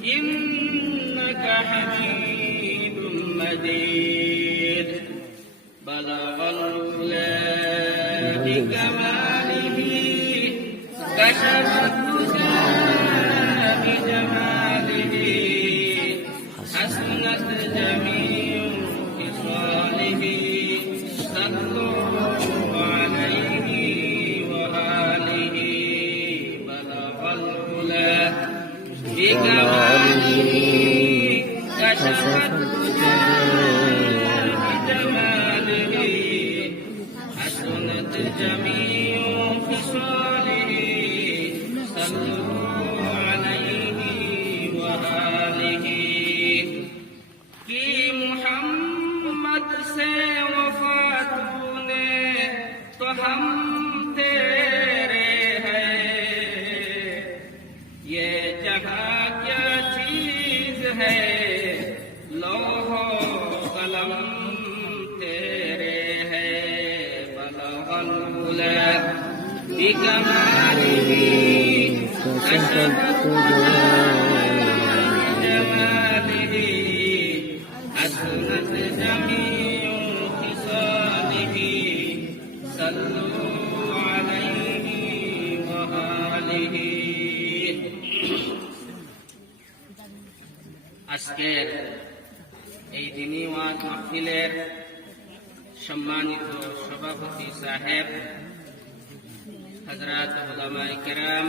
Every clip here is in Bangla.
إنك حميد مجيد بلغ العلا بكماله كشف الدجى بجماله حسنت جميع خصاله صلوا عليه وآله بلغ العلا بكماله كشف الدجى بجماله حسنت جميع خصاله صلوا عليه وآله कि मोहम्मद से वफात तूने तो हम तेरे हैं ये जहाँ क्या चीज है लौहो कलम तेरे हैं बलगल उला बिकमालिही कशफत जमालिही حسنت جميع خصاله صلوا عليه وآله আজকের এই দিনী ওয়াজ মাহফিলের সম্মানিত সভাপতি সাহেব হযরত উলামায়ে কেরাম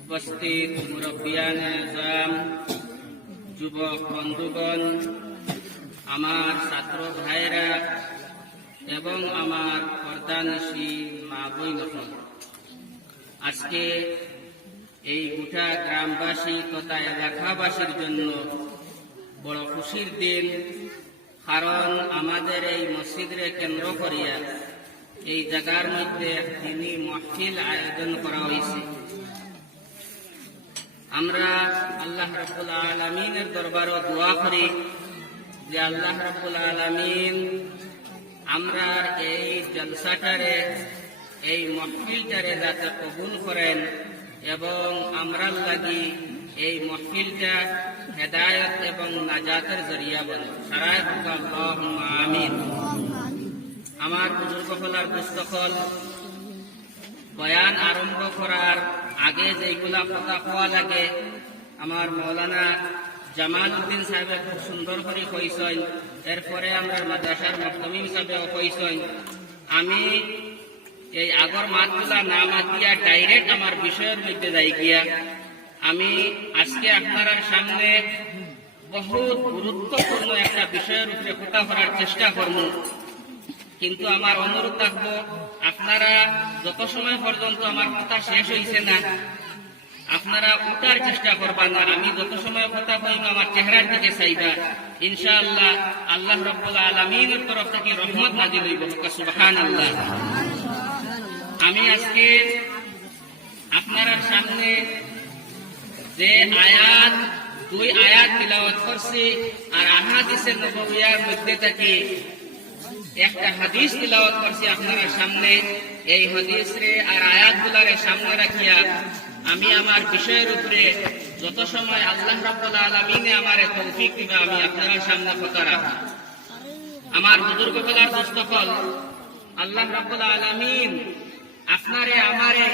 উপস্থিত মুরব্বিয়ানে আযম যুবক বন্ধুগণ আমার ছাত্র ভাইরা এবং আমার পর্দানিশী মা বোনগণ আজকে এই গোটা গ্রামবাসী তথা এলাকাবাসীর জন্য বড় খুশির দিন কারণ আমাদের এই মসজিদে কেন্দ্র করিয়া এই জায়গার মধ্যে তিনি মাহফিল আয়োজন করা হয়েছে আমরা আল্লাহ রাব্বুল আলামিনের দরবারে দোয়া করি যে আল্লাহ রাব্বুল আলামিন আমরা এই জলসাটারে এই মাহফিলটারে যাতে কবুল করেন এবং আমরার লাগি এই মাহফিলটা হেদায়েত এবং নাজাতের জরিয়া বনে সারায় আল্লাহুম্মা আমিন আমার বুজুর্গ হলার পুস্তকল বয়ান আরম্ভ করার আগে যেগুলা কথা হওয়া লাগে আমার মৌলানা জামাল উদ্দিন সাহেব খুব সুন্দর করে কইছেন এরপরে আমরা মাদ্রাসার মুফতি সাহেব কইছেন আমি এই আগর মাতগুলা না মাতিয়া ডাইরেক্ট আমার বিষয়ের মধ্যে যাই গিয়া আমি আজকে আপনার সামনে বহুত গুরুত্বপূর্ণ একটা বিষয়ের উপরে কথা করার চেষ্টা করব কিন্তু আমার অনুরোধ থাকবো আপনারা যত সময় পর্যন্ত আমার কথা শেষ হইছে না আপনারা উঠার চেষ্টা করবেন না আমি যত সময় কথা কইব আমার চেহারার দিকে চাইবা ইনশাআল্লাহ আল্লাহ রাব্বুল আলামিনের তরফ থেকে রহমত নাজিল হইব সুবহানাল্লাহ আমি আজকে আপনার সামনে যে আয়াত দুই আয়াত তিলাওয়াত করছি আর আহাদিসে নববিয়ার মধ্যে থেকে একটা হাদিস তিলাওয়াত করছি আপনার সামনে এই হাদিস রে আর আয়াতগুলারে সামনে রাখিয়া আমি আমার বিষয়ের উপরে যত সময় আল্লাহ রাব্বুল আলামিনে আমারে তৌফিক দিবে আমি আপনার সামনে কথা রাখি আমার বুজুর্গ বলার দোস্তকল আল্লাহ রাব্বুল আলামিন আপনারে আমারে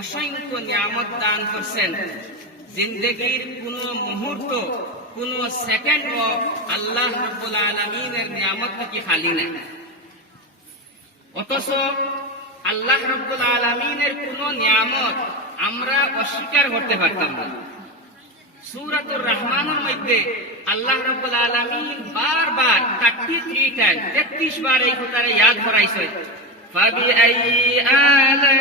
অসংখ্য নিয়ামত দান করছেন জিন্দেগির কোন মুহূর্ত কোন সেকেন্ড আল্লাহ রাব্বুল আলামিনের নিয়ামত থেকে খালি না অথচ আল্লাহ রাব্বুল আলামিনের কোন নিয়ামত আমরা অস্বীকার করতে পারতাম না সূরাতুর রহমানের মধ্যে আল্লাহ রাব্বুল আলামিন বারবার 33 টাইম 33 বার এই কথারে ইয়াদ করাইছে ফাবিআইয়ি আলাই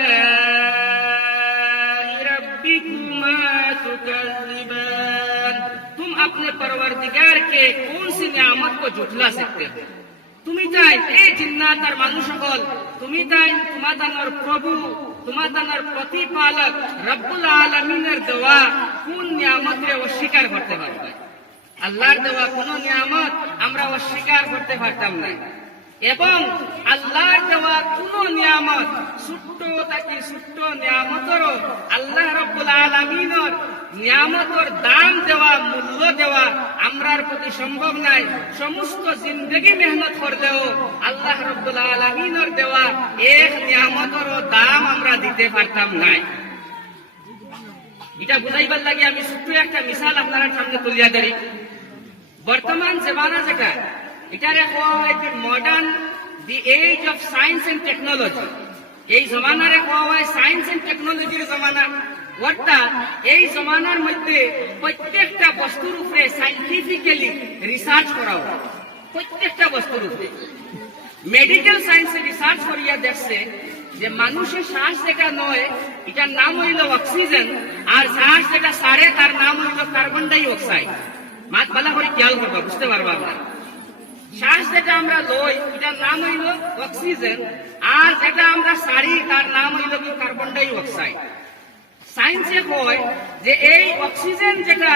রাব্বিকুমা তুকাযিবান तुम अपने परवरदिगार के कौन सी नियामत को झुठला सकते हो তুমি তাই এই জিন্নাত আর মানুষ সকল তুমি তাই তোমাদের প্রভু তোমাদের প্রতিপালক রব্বুল আলামিনের দেওয়া কোন নিয়ামতকে অস্বীকার করতে পারবে আল্লাহর দেওয়া কোন নিয়ামত আমরা অস্বীকার করতে পারতাম না এবং আল্লাহর দেওয়া কোন নিয়ামত ছোট্ট থেকে ছোট্ট নিয়ামতেরও আল্লাহ রব্বুল আলামিনের নিয়ামতর দাম দেওয়া, মূল্য দেওয়া আমরার প্রতি সম্ভব নাই। সমস্ত জিন্দগি মেহনত করলেও আল্লাহ রাব্বুল আলামিনের দেওয়া এক নিয়ামতের দাম আমরা দিতে পারতাম নাই। এটা বুঝাইবার লাগে আমি ছোট্ট একটা মিসাল আপনার সামনে তুলিয়া ধরি। বর্তমান জমানা যেটা, এটারে কোয়া হয় modern, the age of science and technology. এই জমানারে কোয়া হয় সায়েন্স এন্ড টেকনোলজির জমানা। অর্থাৎ এই জমানার মধ্যে প্রত্যেকটা বস্তুর উপরে সাইন্টিফিক্যালি রিসার্চ করা হয়। প্রত্যেকটা বস্তুর উপরে মেডিকেল সায়েন্সে রিসার্চ করিয়া দেখছে যে মানুষের শ্বাস যেটা নয়, এটার নাম হইল অক্সিজেন, আর শ্বাস যেটা সারে তার নাম হইল কার্বন ডাই অক্সাইড। মাত ভালো করে খেয়াল করবা, বুঝতে পারবা আমরা। শ্বাস যেটা আমরা লই এটার নাম হইল অক্সিজেন, আর যেটা আমরা সারি তার নাম হইল কি কার্বন ডাই অক্সাইড। সায়েন্সে কয় যে এই অক্সিজেন যেটা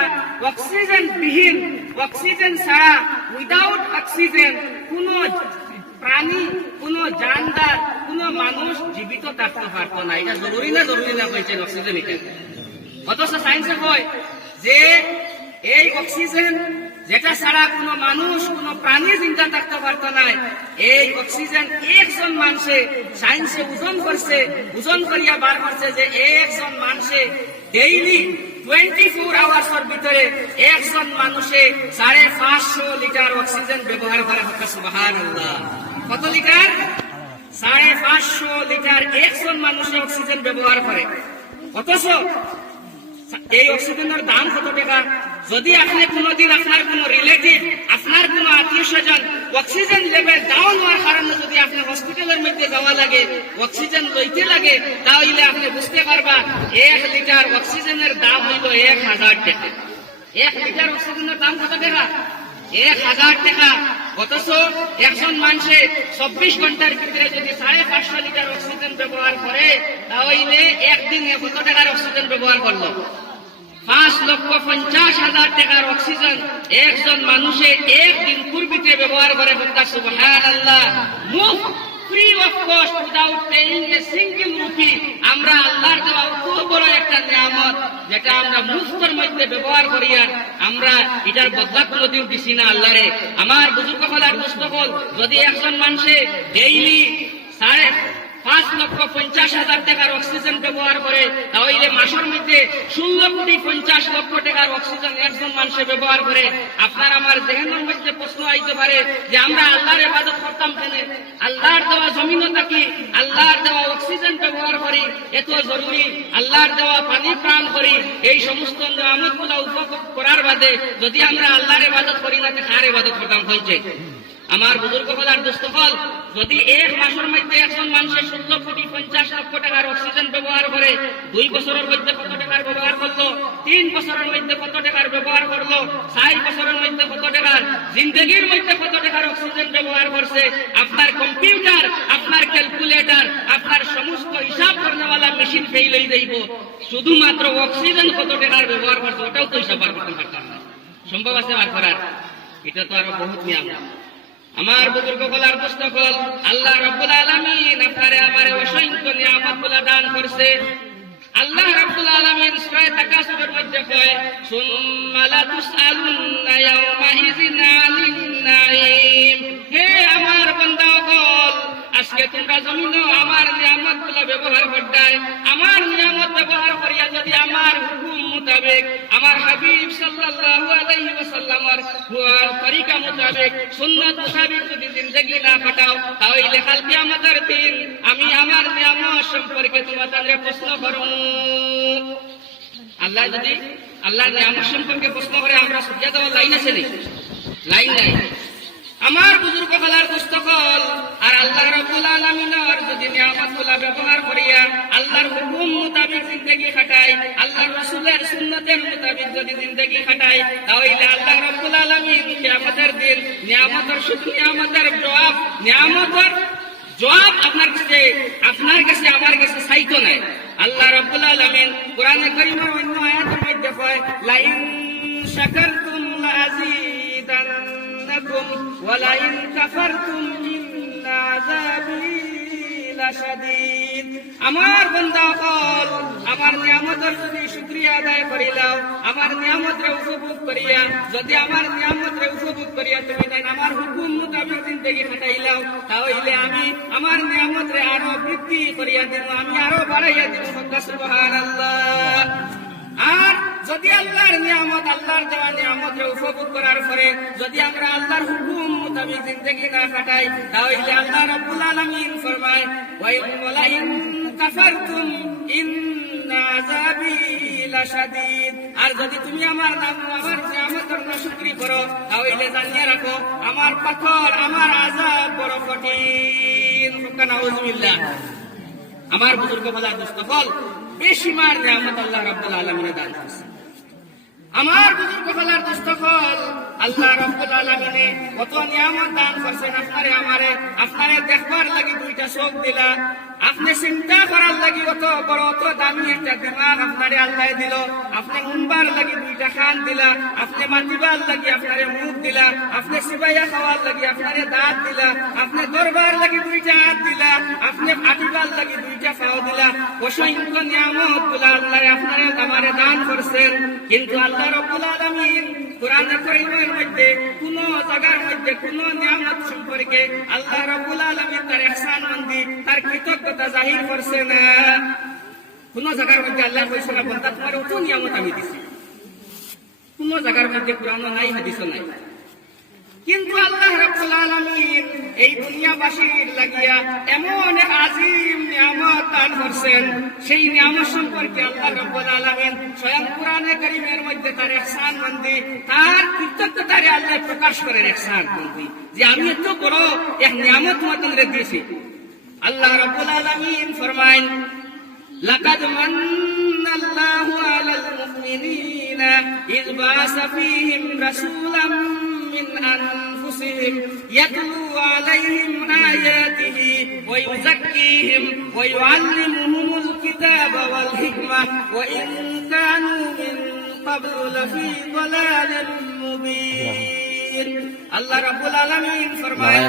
অক্সিজেন বিহীন, অক্সিজেন ছাড়া, উইদাউট অক্সিজেন কোন প্রাণী, কোন জানদার, কোন মানুষ জীবিত থাকতে পারতো না। এটা জরুরি না জরুরি না কইছেন অক্সিজেন এটা। অথচ সায়েন্সে কয় যে এই অক্সিজেন যেটা ছাড়া কোনো মানুষ, কোনো প্রাণী চিন্তা থাকতে পারতো না, এই অক্সিজেন একজন মানুষে সায়েন্সে ওজন করছে, ওজন করিয়া বার করছে যে একজন মানুষে ডেইলি 24 আওয়ার্সের ভিতরে একজন মানুষে 550 লিটার অক্সিজেন ব্যবহার করে। সুবহানাল্লাহ। কত লিটার? 550 লিটার একজন মানুষে অক্সিজেন ব্যবহার করে। অথচ এই অক্সিজেনের দাম কত টাকা? যদি আপনি কোনদিন আপনার কোন রিলেটিভ, আপনার কোন আত্মীয় স্বজন অক্সিজেন লেভেল ডাউন হওয়ার কারণে যদি আপনি হসপিটালের মধ্যে যাওয়া লাগে, অক্সিজেন লইতে লাগে, তাহলে আপনি বুঝতে পারবা 1 লিটার অক্সিজেনের দাম হইল 1000 টাকা। 1 লিটার অক্সিজেনের দাম কত টাকা? 1000 টাকা। অথচ একজন মানুষে 24 ঘন্টার ভিতরে যদি 550 লিটার অক্সিজেন ব্যবহার করে, তাহলে একদিনে কত টাকার অক্সিজেন ব্যবহার করলো? 5,50,000 টাকার অক্সিজেন একজন মানুষে একদিন পূর্বিতে ব্যবহার করে। সুবহানাল্লাহ। মুফ, free of cost, without paying a single rupee. আমরা আল্লাহর দেওয়া খুব বড় একটা নিয়ামত, যেটা আমরা মুফতের মধ্যে ব্যবহার করি, আর আমরা এটার বদলা কোনোদিন দিছি না আল্লাহরে। আমার বুজুর্গ হল আর দুস্থ হল, যদি একজন মানুষে ডেইলি 5,50,000 টাকার অক্সিজেন ব্যবহার করে, তাহলে মাসের মধ্যে 16,50,00,000 টাকার অক্সিজেন একজন মানুষে ব্যবহার করে। আপনার আমার জেহেনের মধ্যে প্রশ্ন আইতে পারে যে আমরা আল্লাহর ইবাদত করতাম কেন? আল্লাহর দেওয়া জমিনও থাকি, আল্লাহর দেওয়া অক্সিজেন ব্যবহার করি, এত জরুরি, আল্লাহর দেওয়া পানি প্রাণ করি, এই সমস্ত নিয়ামতগুলো উপভোগ করার বাদে যদি আমরা আল্লাহর ইবাদত করি না, কার ইবাদত করতাম হয়েছে? আমার বুজুর্গ হল আর দুস্থ হল, যদি এক মাসের মধ্যে একজন মানুষের 16,50,00,000 টাকার অক্সিজেন ব্যবহার করে, 2 বছরের মধ্যে কত টাকার ব্যবহার করলো? 3 বছরের মধ্যে কত টাকার ব্যবহার করলো? 4 বছরের মধ্যে কত টাকার, জিন্দগির মধ্যে কত টাকার অক্সিজেন ব্যবহার করছে? আপনার কম্পিউটার, আপনার ক্যালকুলেটর, আপনার সমস্ত হিসাব করেওয়ালা মেশিন ফেল হয়ে যাইব। শুধুমাত্র অক্সিজেন কত টাকার ব্যবহার করছে ওটাও তো হিসাব বার করতে পারতাম না। সম্ভব আছে বার করার? এটা তো আরো বহুত নিয়ম। আমার বুজুর্গ কলার প্রশ্ন কল, আল্লাহ রাব্বুল আলামিন আপনারে আমারে অসংখ্য নিয়ামতগুলো দান করছে। আল্লাহ রাব্বুল আলামিন সূরা তাকাসুরের মধ্যে কয়, সুম্মা লা তুসআলুন্না ইয়াওমা ইযিন আনিন নাঈম। হে আমার বান্দাগণ, আজকে তোমরা জমিনে আমার নিয়ামতগুলো ব্যবহার করতাই, আমার নিয়ামত ব্যবহার করিয়া যদি আমার হুকুম মোতাবেক, আমার হাবিব সাল্লাল্লাহু আলাইহি ওয়াসাল্লামের তরিকা মোতাবেক, সুন্নাত মোতাবেক যদি জিন্দেগি না কাটাও, তাহলে কাল কিয়ামতের দিন আমি আমার নিয়ামত সম্পর্কে তোমাদের প্রশ্ন করব। আল্লাহ যদি আল্লাহর নিয়ামত সম্পর্কে প্রশ্ন করে, আমরা সুবিধা দেওয়ার লাইন আছে নি? লাইন নাই। আমার বুজুর্গ হলার পুস্তকল আর আল্লাহ রাব্বুল আলামিনের যদি নিয়ামতগুলো ব্যবহার করিয়া আল্লাহর হুকুম মোতাবেক জিন্দেগি কাটাই, আল্লাহর রাসূলের সুন্নতের মোতাবেক যদি জিন্দেগি কাটাই, তাহলে আল্লাহ রাব্বুল আলামিন কিয়ামতের দিন নিয়ামতের শুধু নিয়ামতের জবাব আপনার কাছে আমার কাছে চাইতো নাই। আল্লাহ রাব্বুল আলামিন কোরআনে কারীমের অন্য আয়াতের মধ্যে কয়, লাইন শাকারতুম লাযীদান্নাকুম ওয়া লাইন কাফারতুম ইন্না আযাবী লাশাদীদ। আমার বান্দা হল আমার নিয়ামতের যদি শুকরিয়া আদায় করিলাও, আমার নিয়ামতরে উপভোগ করিয়া, যদি আমার নিয়ামতরে উপভোগ করিয়া তুমি তাই আমার হুকুম মোতাবেক জিন্দেগি কাটাইলাও, তাহলে আমি আমার নিয়ামতরে আরো বৃদ্ধি করিয়া দিব, আমি আরো বাড়াইয়া দিব। সুবহানাল্লাহ। আর যদি আল্লাহর নিয়ামত, আল্লাহর দেওয়া নিয়ামতরে উপভোগ করার পরে যদি আমরা আল্লাহর হুকুম মোতাবেক জিন্দেগি না কাটাই, তাহলে আল্লাহ রাব্বুল আলামিন ফরমায় ওয়া ইন কাফারতুম ইন্না আযাবি লাশাদীদ। আর যদি তুমি আমার নিয়ামতের নাশকরি করো, তাহলে জানিয়ে রাখো আমার পাথর, আমার আযাব বড় কঠিন। নাউযুবিল্লাহ। আমার বুজুর্গ বলা দুস্থফল বেশিমার নিয়ামত আল্লাহ রাব্বুল আলামিন দান করেছে। আমার বুজুর্গ বলার দুস্থফল আল্লাহ রাব্বুল আলামিনে কত নিয়ামত দান করছেন আপনারে আমারে। আপনারে দেখবার লাগি দুইটা চোখ দিলা, আপনি চিন্তা করার লাগি কত বড় অত দামি একটা দিমাগ আপনারে আল্লাহ দিল, আপনি শুনবার লাগি দুইটা কান দিলা, আপনি মাতিবার লাগি আপনারে মুখ দিলা, আপনি সিবাইয়া খাওয়ার লাগি আপনারে দাঁত দিলা, আপনি দরবার লাগি দুইটা হাত দিলা, আপনি হাঁটিবার লাগি দুইটা পাও দিলা। অসংখ্য নিয়ামত গুলা আল্লাহ আপনারে আমারে দান করছেন। কিন্তু আল্লাহ রাব্বুল আলামিন কোরআনে কারীমের মধ্যে কোন জায়গার মধ্যে কোন নিয়ামত সম্পর্কে আল্লাহ রাব্বুল আলামিন তার ইহসানমন্দি, তার কৃতজ্ঞতা জাহির করছে না। কোন জায়গার মধ্যে আল্লাহ কইছে না বান্দা তোমার অত নিয়ামত আমি দিছি, কোন জায়গার মধ্যে কোরআনও নাই, হাদিসও নাই। কিন্তু আল্লাহ রাব্বুল আলামিন এই দুনিয়াবাসীর লাগিয়া এমন এক আজিম নিয়ামত দান করছেন, সেই নিয়ামত সম্পর্কে আল্লাহ রাব্বুল আলামিন স্বয়ং কোরআনে কারীমের মধ্যে তার ইহসানমন্দি, তার কৃতজ্ঞতারে আল্লাহ প্রকাশ করেন ইহসানমন্দি, যে আমি এত বড় এক নিয়ামত তোমাদের দিয়েছি। আল্লাহ রাব্বুল আলামিন ফরমায়েন লাকাদ মান্নাল্লাহু আলাল মুমিনিনা ইয বা'আসা ফীহিম রাসূলাম من أنفسهم يتلو عليهم آياته ويزكيهم ويعلمهم الكتاب والحكمة وإن كانوا من قبل لفي ضلال مبين. الله رب العالمين فرمائے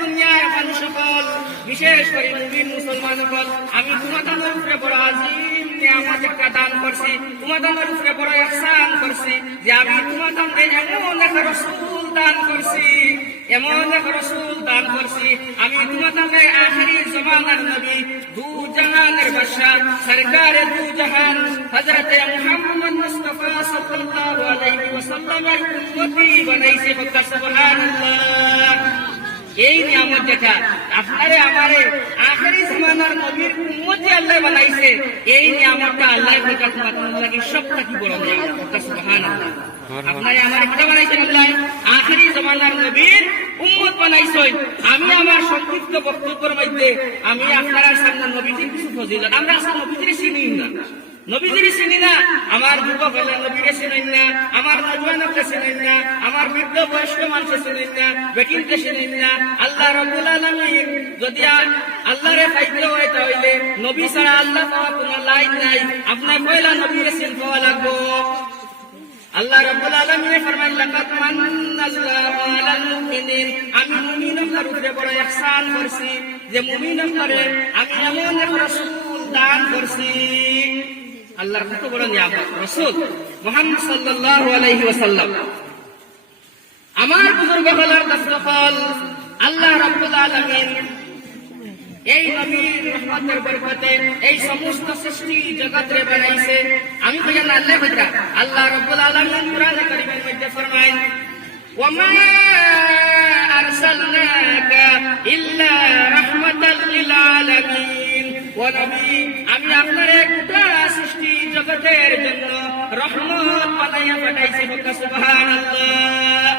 দুনিয়ার মানুষ সকল, বিশেষ করে মুমিন মুসলমান সকল, আমি তোমাদের উপরে বড় আজিম নিয়ামত একটা দান করছি, তোমাদের উপরে বড় ইহসান করছি যে আমি তোমাদের এমন এক রাসূল দান করছি, এমন এক রাসূল দান করছি, আমি তোমাদের আখিরি জামানার নবী, দু জাহানের বাদশা, সরকারে দু জাহান হযরত মুহাম্মদ মুস্তাফা সাল্লাল্লাহু আলাইহি ওয়াসাল্লামের উম্মতি বানাইছি। সুবহানাল্লাহ। এই নিয়ামত যেটা আপনারে আমারে আখেরি জামানার নবীর উম্মতি আল্লাহ বানাইছে, এই নিয়ামতটা আল্লাহর নিকট তোমাদের লাগি সবথেকে বড় নিয়ামত। সুবহানাল্লাহ। আপনারে আমারে কি বানাইছেন? আল্লাহ আখেরি জামানার নবীর উম্মত বানাইছেন। আমি আমার সংক্ষিপ্ত বক্তব্যের মধ্যে আমি আপনার সামনে নবীজির কিছু ফজিলত, আমরা আসলে নবীজির চিনি না, নবীজির চিনি না, আমার যুবক হলে নবীরে চিনেন না, আমার নজওয়ানকে চিনেন না, আমার বৃদ্ধ বয়স্ক মানুষ চিনেন না, বেটিনকে চিনেন না। আল্লাহ রাব্বুল আলামিন যদি আল্লাহরে পাইতে হয় তাহলে নবী ছাড়া আল্লাহ পাওয়া কোনো লাইন নাই, আপনার পয়লা নবীরে চিনতে লাগবো। আল্লাহ রাব্বুল আলামিন ফরমান লাকাদ মান্নাল্লাহু আলাল মুমিনিন, আমি মুমিনদের উপরে বড় ইহসান করছি যে মুমিনদের আমি এমন এক রাসূল দান করছি। আল্লাহর কত বড় নিয়ামত রাসূল মুহাম্মদ সাল্লাল্লাহু আলাইহি ওয়াসাল্লাম। আমার বুজুর্গ হলার দস্তফল আল্লাহ রাব্বুল আলামিন এই নবীর রহমতের বরকতে এই সমস্ত সৃষ্টি জগৎরে বানাইছে। আমি কইলাম আল্লাহ বদরা, আল্লাহ রাব্বুল আলামিন কোরআনে কারীমের মধ্যে ফরমায়েন ওয়ামা আরসালনাকা ইল্লা রাহমাতাল লিল আলামিন। ও নবী, আমি আপনারে গোটা সৃষ্টি জগতের জন্য রহমত বানাইয়া পাঠাইছি। সুবহানাল্লাহ।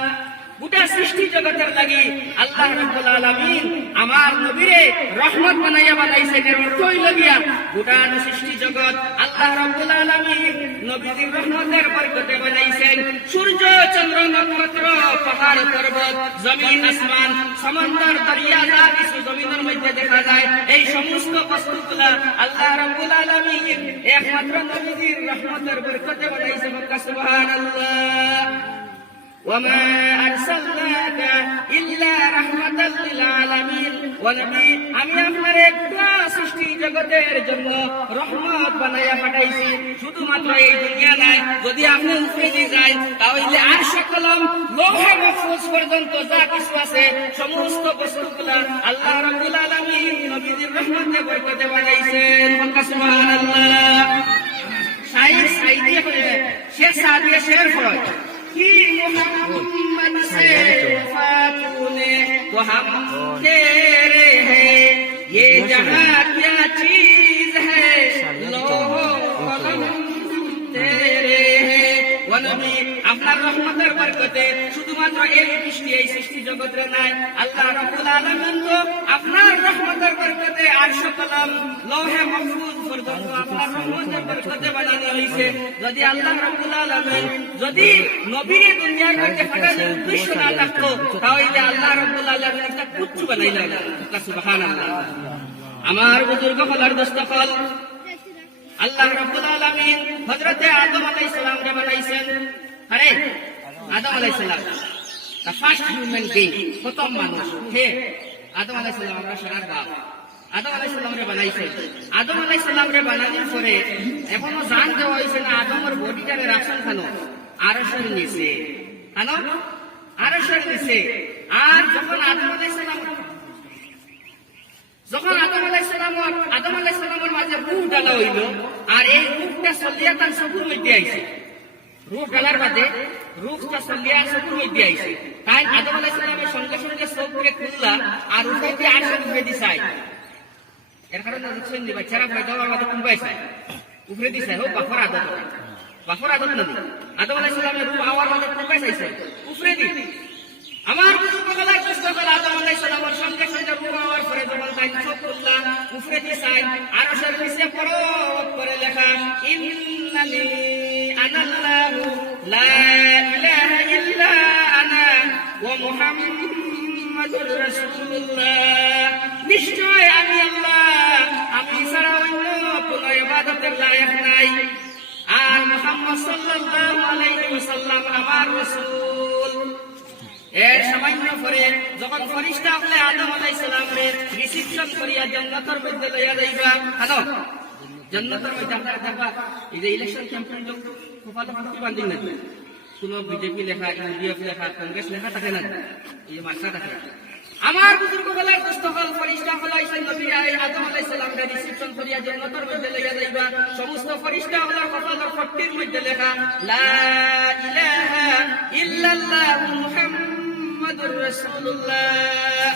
গোটা সৃষ্টি জগতের লাগি আল্লাহ রাব্বুল আলামিন আমার নবীরে রহমত বানাইয়া বানাইছেন। এর অর্থ হইল গিয়া গোটা সৃষ্টি জগৎ আল্লাহ রাব্বুল আলামিন নবীর রহমতের বরকতে বানাইছেন। সূর্য, চন্দ্র, নক্ষত্র, পাহাড়, পর্বত, জমিন, আসমান, সমুদ্র, দরিয়া, যা কিছু জমিনের মধ্যে দেখা যায়, এই সমস্ত বস্তুগুলা আল্লাহ রাব্বুল আলামিন একমাত্র নবীর রহমতের বরকতে বানাইছেন। সুবহানাল্লাহ। وما أرسلناك إلا رحمة للعالمين ونبي আমি আপনার একটা সৃষ্টি জগতের জন্য রহমত বানাইয়া পাঠাইছি শুধুমাত্র এই দুনিয়া নাই যদি আপনি উপরে দিয়ে যায় তাহলে আরশ কলম লৌহে মাহফুজ পর্যন্ত যা কিছু আছে সমস্ত বস্তুগুলা আল্লাহ রাব্বুল আলামিন নবীর রহমতে বরকতে বানাইছেন সুবহানাল্লাহ শাইর সাইদিয়া করে শেখ সাদিয়া শের ফরজ कि मोहम्मद से वफा तूने तो हम तेरे हैं ये जहां क्या चीज है लोहो कलम तेरे हैं वनबी আপনার রহমতের বরকতে শুধুমাত্র এই সৃষ্টি জগতের নাই আল্লাহ রাব্বুল আলামিন তো আপনার রহমতের বরকতে আরশ কলম লৌহে মাহফুজ পর্যন্ত আপনার রহমতের বরকতে বানানো হয়েছে যদি আল্লাহ রাব্বুল আলামিন যদি নবীর দুনিয়ার মধ্যে পাঠানোর উদ্দেশ্য না থাকতো তাহলে আল্লাহ রাব্বুল আলামিন একটা কুচ্ছু বানাইলেন সুবহানাল্লাহ আমার বুজুর্গ হলার দস্তকল আল্লাহ রাব্বুল আলামিন হযরতে আদম আলাইহিস সালাম কে বানাইছেন আরে আদম আলাইহিস সালাম the first human being প্রথম মানুষ হে আদম আলাইহিস সালাম আমরা সবার বাপ আদম আলাইহিস সালাম রে বানাইছেন আদম আলাইহিস সালাম রে বানানোর পরে এখনো জান দেওয়া হইছে না আদমের বডিটারে রাখছেন কেন আরশের নিচে কেন আরশের নিচে আর যখন আদম আলাইহিস সালামের মাঝে রূহ ডালা হইল আর এই রূহটা চলিয়া তার চকুর মধ্যে আইছে রূহ ডালার বাদে রূহটা চলিয়া চকুর মধ্যে আইছে তাই আদম আলাইহিস সালামের সঙ্গে সঙ্গে চোখকে খুললা আর উঠাইতে আর উপরে দিছাই এর কারণে দেখছেন যে বাচ্চারা পয়দা হওয়ার বাদে কুম্বাইছে উপরে দিছাই হোক বাফর আদত নদী আদম আলাইহিস সালামের রূহ আওয়ার বাদে কুম্বাইছে উপরে দি আমার বুজুর্গরা কষ্টকর আদম আলাইহিস সালামের সঙ্গে সঙ্গে রূহ হওয়ার পরে যখন তাই চোখ খুললা উপরে দিছাই আরশের নিচে পরত করে লেখা ইন্নানি আনাল্লাহু লা ইলাহা ইল্লা আনা ওয়া মুহাম্মাদুর রাসূলুল্লাহ নিশ্চয় আমি আল্লাহ আমি ছাড়া অন্য কোনো ইবাদতের লায়ক নাই আর মুহাম্মদ সাল্লাল্লাহু আলাইহি ওয়াসাল্লাম আমার রাসূল এর সামান্য পরে যখন ফেরেশতা হলে আদম আলাইহিস সালামরে রিসিপশন করিয়া জান্নাতের মধ্যে লইয়া যাইবা হ্যালো জান্নাতের মধ্যে আপনারা দেখবা এই যে ইলেকশন ক্যাম্পেইন লোক কপালে পাতি বাঁধি না কোন বিজেপি লেখা ইউডিএফ লেখা কংগ্রেস লেখা থাকে না এই মার্কা থাকে আমার বুজুর্গ বেলায় কষ্টকল ফেরেশতা হলো আইসেন নবী আদম আলাইহিস সালামরে রিসিপশন করিয়া জান্নাতের মধ্যে লইয়া যাইবা সমস্ত ফেরেশতা হলো কপালের পট্টির মধ্যে লেখা লা ইলাহা ইল্লাল্লাহু মুহাম্মাদুর রাসূলুল্লাহ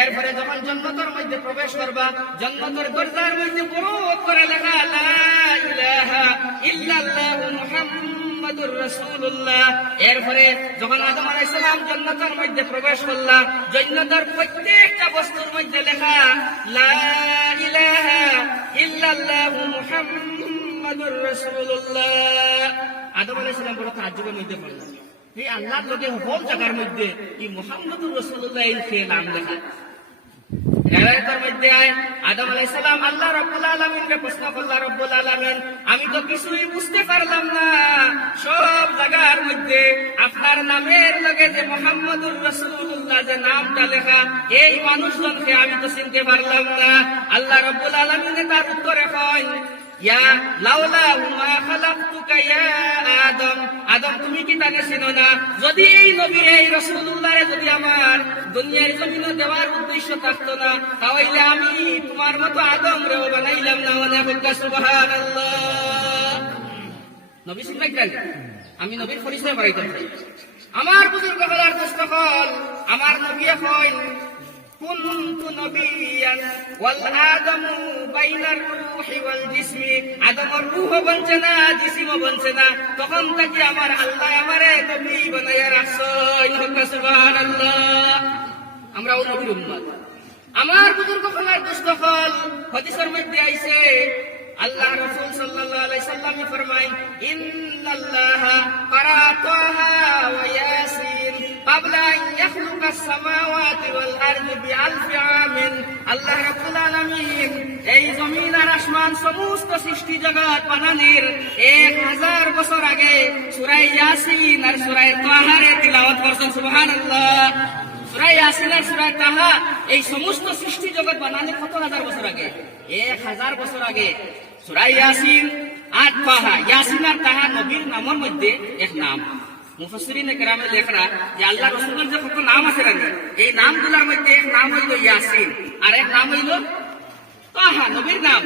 এরপরে যখন জান্নাতের মধ্যে প্রবেশ করবা জান্নাতের দরজার মধ্যে বড় করে লেখা লা ইলাহা ইল্লাল্লাহু মুহাম্মাদুর রাসূলুল্লাহ এরপরে যখন আদম আলাইহিস সালাম জান্নাতের মধ্যে প্রবেশ করলা জান্নাতের প্রত্যেকটা বস্তুর মধ্যে লেখা লা ইলাহা ইল্লাল্লাহু মুহাম্মাদুর রাসূলুল্লাহ আদম আলাইহিস সালাম বড় তাজ্জুবের মধ্যে পড়লেন এই আল্লাহর লগে হোল জায়গার মধ্যে এই মুহাম্মদুর রাসূলুল্লাহ এর নাম লেখা এর মধ্যে আদম আলাইহিস সালাম আল্লাহ রাব্বুল আলামিনকে প্রশ্ন করলেন রব্বুল আলামিন আমি তো কিছুই বুঝতে পারলাম না সব জায়গার মধ্যে আপনার নামের লগে যে মুহাম্মদুর রাসূলুল্লাহ যে নামটা লেখা এই মানুষজনকে আমি তো চিনতে পারলাম না আল্লাহ রাব্বুল আলামিন তার উত্তরে কয় ইয়া লাউলা মা খালাকতুকা ইয়া আদম আদম তুমি কি তাকে চিনো না যদি এই নবী এই রাসূলুল্লাহরে যদি আমার দুনিয়ার জমিনে দেওয়ার উদ্দেশ্য থাকতো না তাহলে আমি তোমার মতো আদম রেও বানাইলাম না ওয়া বলতা সুবহানাল্লাহ নবী চিনলেন আমি নবীর পরিচয় বাড়াইতে চাই আমার বুজুর্গ হলার দস্তকল আমার নবী কয় كنت نبيا والآدم بين الروح والجسم আদম রূহ বনছে না জিসিম বনছে না তখন থেকে আমার আল্লাহ আমারে নবী বানায়া রাখছেন সুবহানাল্লাহ আমরা ওই নবীর উম্মত আমার বুজুর্গ হলার দস্তকল হাদিসের মধ্যে আইছে আল্লাহ রাসূল সাল্লাল্লাহু আলাইহি সাল্লাম ফরমায় ইন্নাল্লাহা কারাতাহা ওয়া ইয়াসিন ক্বাবলা আন ইয়াখলুকাস সামাওয়াতি ওয়াল আরদি বিআলফি আমিন। আল্লাহ রাব্বুল আলামিন এই জমিন আর আসমান সমস্ত সৃষ্টি জগৎ বানানোর 1000 বছর আগে সূরা ইয়াসিন আর সূরা তাহারে তিলাওয়াত করছেন। সুবহানাল্লাহ। সূরা ইয়াসিন আর সূরা তাহা এই সমস্ত সৃষ্টি জগৎ বানানোর কত হাজার বছর আগে? 1000 বছর আগে। সূরা ইয়াসিন আর তাহা, ইয়াসিন আর তাহা নবীর নামের মধ্যে এক নাম। মুফাসসিরিনে কেরামে লেখরা যে আল্লাহ রাসূলের যে কত নাম আছে না, এই নামগুলোর মধ্যে এক নাম হইল ইয়াসিন আর এক নাম হইল তাহা, নবীর নাম।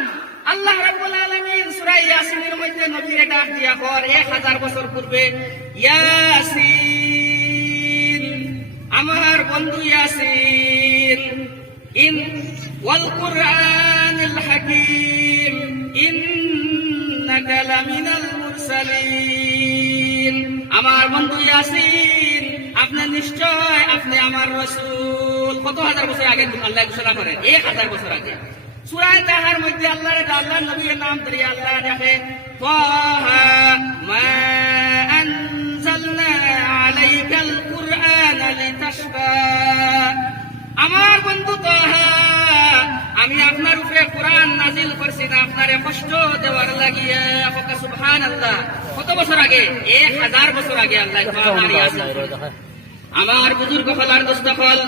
আল্লাহ রাব্বুল আলামিন সূরা ইয়াসিনের মধ্যে নবীর ডাক দিয়া কর 1000 বছর পূর্বে, ইয়াসিন আমার বন্ধু ইয়াসিন, ইন ওয়াল কুরআনিল হাকীম ইন্নাকা লামিনাল মুরসালিন। আমার বন্ধু ইয়াসিন, আপনি নিশ্চয় আপনি আমার রাসূল। কত হাজার বছর আগে আল্লাহ ঘোষণা করেন, 1000 বছর আগে। সূরা তাহার মধ্যে আল্লাহর নবীর নাম ধরে আল্লাহ দেখে তাহা মা আনজালনা আলাইকাল কুরআনা লিতাশকা। আমার বন্ধু তাহা, আমি আপনার উপরে কোরআন নাজিল করছি না আপনারে কষ্ট দেওয়ার লাগিয়ে। সুবহানাল্লাহ। কত বছর আগে? 1000 বছর আগে আল্লাহ আমার বুজুর্গ হলার দোস্ত হল।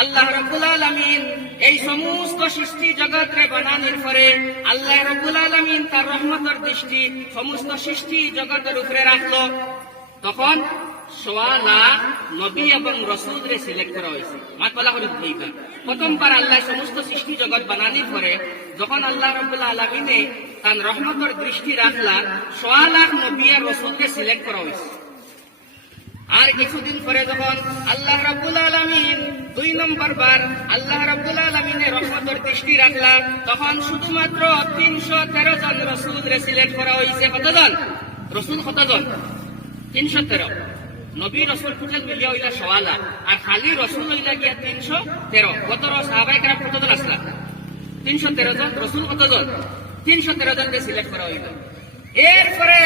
আল্লাহ রাব্বুল আলামিন এই সমস্ত সৃষ্টি জগৎরে বানানোর পরে আল্লাহ রাব্বুল আলামিন তার রহমতের দৃষ্টি সমস্ত সৃষ্টি জগতের উপরে রাখলো। তখন 1.25 লাখ নবী এবং রাসূলরে সিলেক্ট করা হয়েছে। মাতবালা করে দিইবা প্রথমবার আল্লাহ সমস্ত সৃষ্টি জগৎ বানানোর পরে যখন আল্লাহ রাব্বুল আলামিনে তার রহমতের দৃষ্টি রাখলা, 1.25 লাখ নবী আর রাসূলকে সিলেক্ট করা হয়েছে। আর কিছুদিন পরে যখন আল্লাহ রাব্বুল আলামিন 2 নম্বর বার আল্লাহ রাব্বুল আলামিনের রহমতের দৃষ্টি রাখলা, তখন শুধুমাত্র 313 জন রাসূলরে সিলেক্ট করা হয়েছে। কতজন রাসূল? কতজন? 313। নবী রাসূল টোটাল মিলিয়ে হইলা 1.25 লাখ, আর খালি রাসূল হইলা গিয়া 313। কত সাহাবায়ে কেরাম কতজন আসলা? 313 জন। রাসূল কতজন? 313 জনকে সিলেক্ট করা হইল। এরপরে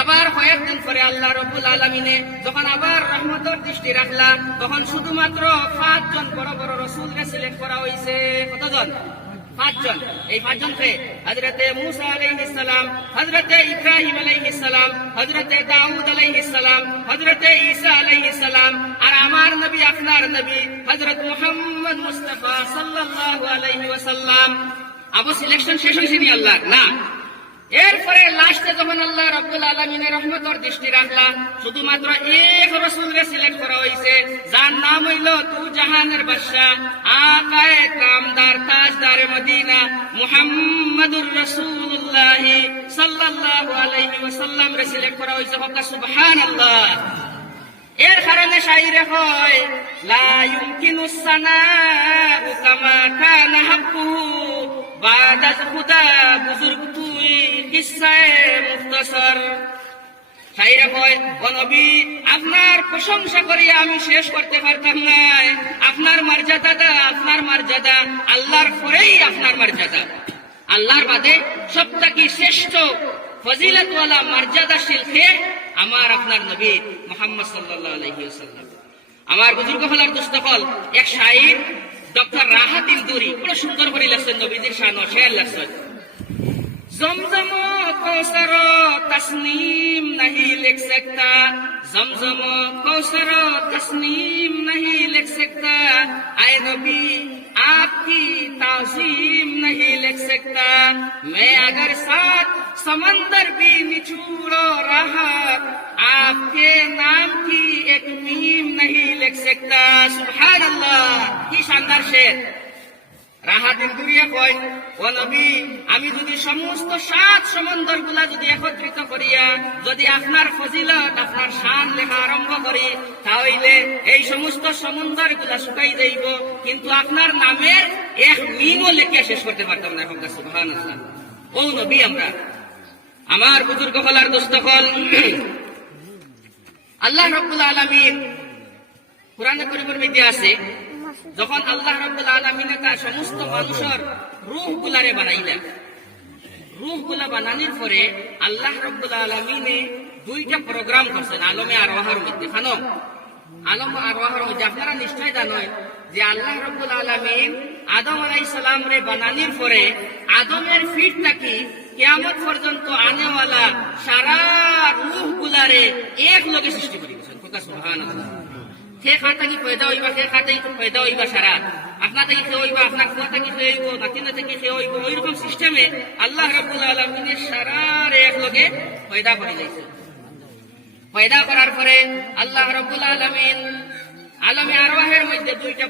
আবার কয়েকদিন পরে আল্লাহ রাব্বুল আলামিনে যখন আবার রহমতের দৃষ্টি রাখলা, তখন শুধুমাত্র 5 জন বড় বড় রাসূলকে সিলেক্ট করা হয়েছে। কতজন? 5 জন। এই 5 জনকে হযরতে মূসা আলাইহিস সালাম, হযরতে ইব্রাহিম আলাইহিস সালাম, হযরতে দাউদ আলাইহিস সালাম, হযরতে ঈসা আলাইহিস সালাম, আর আমার নবী আপনার নবী হযরত মুহাম্মদ মুস্তাফা সাল্লাল্লাহু আলাইহি ওয়াসাল্লাম। আবু সিলেকশন শেষ হইছে নি আল্লাহ? না। এরপরে লাস্টে যখন আল্লাহ রাব্বুল আলামিনের রহমতের দৃষ্টি রাখলা, শুধুমাত্র এক রাসূলকে সিলেক্ট করা হয়েছে, যার নাম হইল তু জাহানের বাদশা আকায়ে কামদার তাজদারে মদিনা মুহাম্মাদুর রাসূলুল্লাহ সাল্লাল্লাহু আলাইহি ওয়াসাল্লাম রে সিলেক্ট করা হয়েছে। সুবহানাল্লাহ। এর কারণে শাইরে হয় লা ইউমকিনুস সানাউ কামা কানা হাক্কুহু বাদা খুদা বুজুর্গ তুই কিসসায়ে মুখতাসার। শাইরে হয় ও নবী, আপনার প্রশংসা করি আমি শেষ করতে পারতাম না। আপনার মর্যাদা আল্লাহর পরেই আপনার মর্যাদা। আল্লাহর বাদে সবথেকে শ্রেষ্ঠ ফজিলতওয়ালা মর্যাদাশীল কে? আমার আপনার নবী মুহাম্মদ সাল্লাল্লাহু আলাইহি ওয়াসাল্লাম। আমার বুজুর্গ হলার দোস্ত হল এক শায়র ডক্টর রাহাত ইন্দুরি বড় সুন্দর করে লেখছেন নবীজির শানে শের লেখছেন। জমজম কৌসর তসনিম नहीं लिख सकता, जमजम कौसर तस्नीम नहीं लिख सकता, आए नबी आपकी ताज़ीम नहीं लिख सकता, मैं अगर 7 समंदर भी निचोड़ रहा आपके नाम की एक मीम नहीं लिख सकता। सुभान अल्लाह। की शानदार शेर। রাহাতিন দুরিয়া কয়, ও নবী, আমি যদি সমস্ত 7 সমুদ্র গুলা যদি একত্রিত করিয়া যদি আপনার ফজিলত আপনার শান লেখা আরম্ভ করি, তাহলে এই সমস্ত সমুদ্র গুলা শুকাই যাইব, কিন্তু আপনার নামের এক মিমও লেখা শেষ করতে পারতাম না। সুবহানাল্লাহ। ও নবী, আমরা আমার বুজুর্গ হলার দোস্ত হল আল্লাহ রাব্বুল আলামিন কোরআনে কারীমের মধ্যে আছে, যখন আল্লাহ রাব্বুল আলামিন তার সমস্ত মানুষের রূহগুলারে বানাইলেন, রূহগুলা বানানোর পরে আল্লাহ রাব্বুল আলামিনে 2টা প্রোগ্রাম করছেন আলমে আরওয়াহের মধ্যে। খানো আলম আরওয়াহের মধ্যে আপনারা নিশ্চয় জানেন যে আল্লাহ রাব্বুল আলামিন আদম আলাইহিস সালাম রে বানানির পরে আদমের ফিট থাকি কিয়ামত পর্যন্ত আনেওয়ালা সারা রূহ গুলারে এক লগে সৃষ্টি করে দিয়েছেন। কথা সুবহানাল্লাহ। সে খাতা কি পয়দা হইবা, সে খাতাই পয়দা হইবা সারা, আপনার থেকে খেয়ে হইবা, আপনার কুয়া থেকে খেয়ে হইব, নাতিনা থেকে খেয়ে হইব, ওইরকম সিস্টেমে আল্লাহ রাব্বুল আলামিনের সারার এক লগে পয়দা করে দিয়েছেন। পয়দা করার পরে আল্লাহ রাব্বুল আলামিন আলমে আরওয়াহের মধ্যে দুইটা